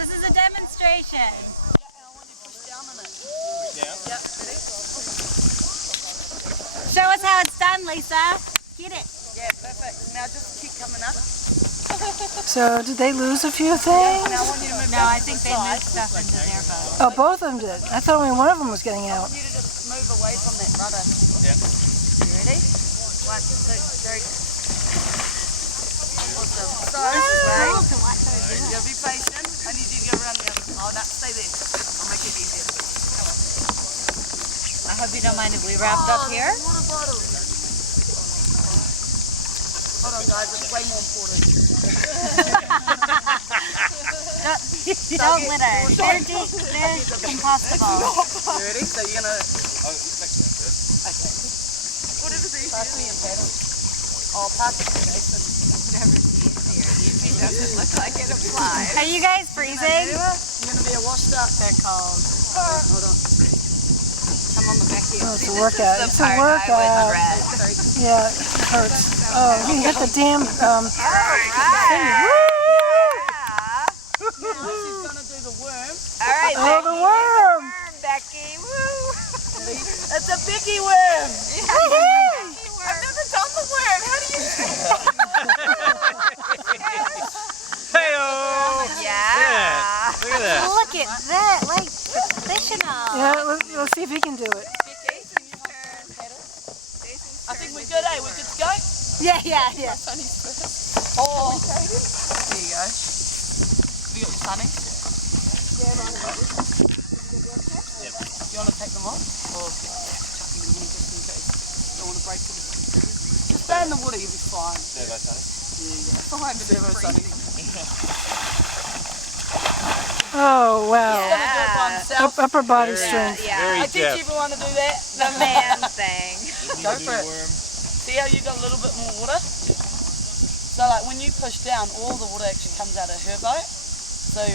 This is a demonstration. Yeah, and I want you to push down on it. Down? Yep, ready? Show us how it's done, Lisa. Get it. Yeah, perfect. Now just keep coming up. So did they lose a few Yeah, things? now I want you to move No, back I to think the they side. moved stuff into their boat. Oh, both of them did. I thought only one of them was getting I out. want you to just move away from that rudder. Yeah. You ready? 1, 2, 3. Awesome. So, right? You'll be patient. I need you to go around the other side. Oh, no, stay there. I'll make it easier. Come on. I hope you don't mind if we wrapped up here. Water bottle. Hold on, guys. It's way more important. Don't litter. They're compostable. You ready? So you're gonna. Oh, next one first. Okay. Whatever's easier. Pass me a paddle. Oh, pass it to Jason. Whatever's easier. Easy doesn't look like it applies. Are you guys freezing? You're gonna be a washed up. They're cold. Hold on. Come on the back here. Oh, it's a workout. It's a workout. Yeah, it hurts. Oh, you can hit the damn thing. Woo! Now she's gonna do the worm. All right, Oh, the worm! Becky. Woo! It's a Vicky worm. I've never done the worm. How do you? Hey-oh! Yeah. Look at that. Look at that, like professional. Yeah, let's see if he can do it. I think we're good, eh? We're good to go? Yeah. Oh. There you go. Have you got your sunnies? Yep. You want to take them off? Or chuck them in here just in case? Don't want to break them. Just stay in the water, you'll be fine. Servo sunny. Yeah. Fine, servo sunny. Oh, wow. He's gonna do it by himself. Upper body Very- strength. Very I teach deft. everyone to do that. The man thing. Go for it. See how you got a little bit more water? So like when you push down, all the water actually comes out of her boat. So